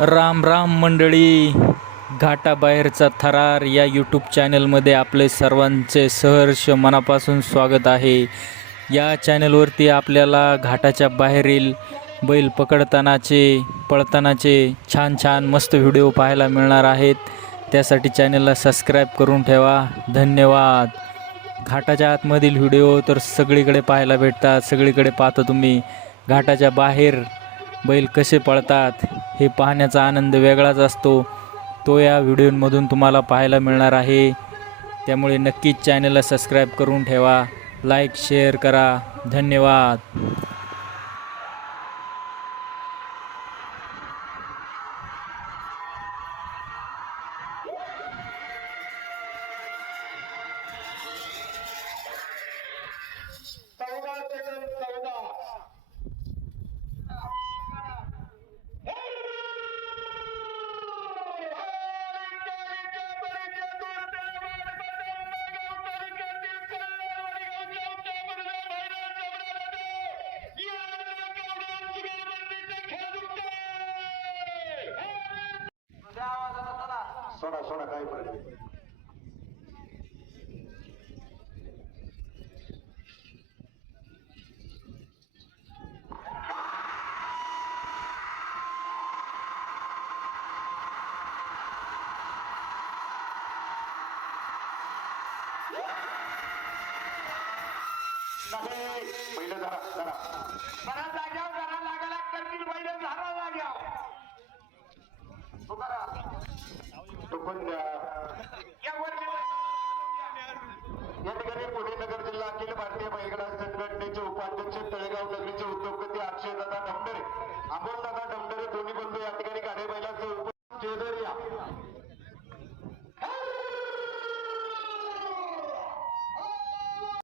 राम राम मंडळी. घाटाबाहेरचा थरार या यूट्यूब चॅनलमध्ये आपले सर्वांचे सहर्ष मनापासून स्वागत आहे. या चॅनलवरती आपल्याला घाटाच्या बाहेरील बैल पकडतानाचे पळतानाचे छान छान मस्त व्हिडिओ पाहायला मिळणार आहेत. त्यासाठी चॅनलला सबस्क्राईब करून ठेवा. धन्यवाद. घाटाच्या आतमधील व्हिडिओ तर सगळीकडे पाहायला भेटतात, सगळीकडे पाहता तुम्ही. घाटाच्या बाहेर बैल कसे पळतात हे पाहण्याचा आनंद वेगळाच असतो. तो या व्हिडिओमधून तुम्हाला पाहायला मिळणार आहे. त्यामुळे नक्कीच चॅनलला सबस्क्राईब करून ठेवा, लाईक शेअर करा. धन्यवाद. सोडा सोडा काही फरक नाही. बैल धरा धरा बरा जाग्यावर धरा लागायला करतील. बैल धरा जाग्यावर तो करा तो पण द्या. या ठिकाणी पुणे नगर जिल्हा अखिल भारतीय बैलगाडा संघटनेचे उपाध्यक्ष, तळेगाव नगरीचे उद्योगपती अक्षयदादा डमडरे, अमोलदादा डमडरे दोन्ही बंधू या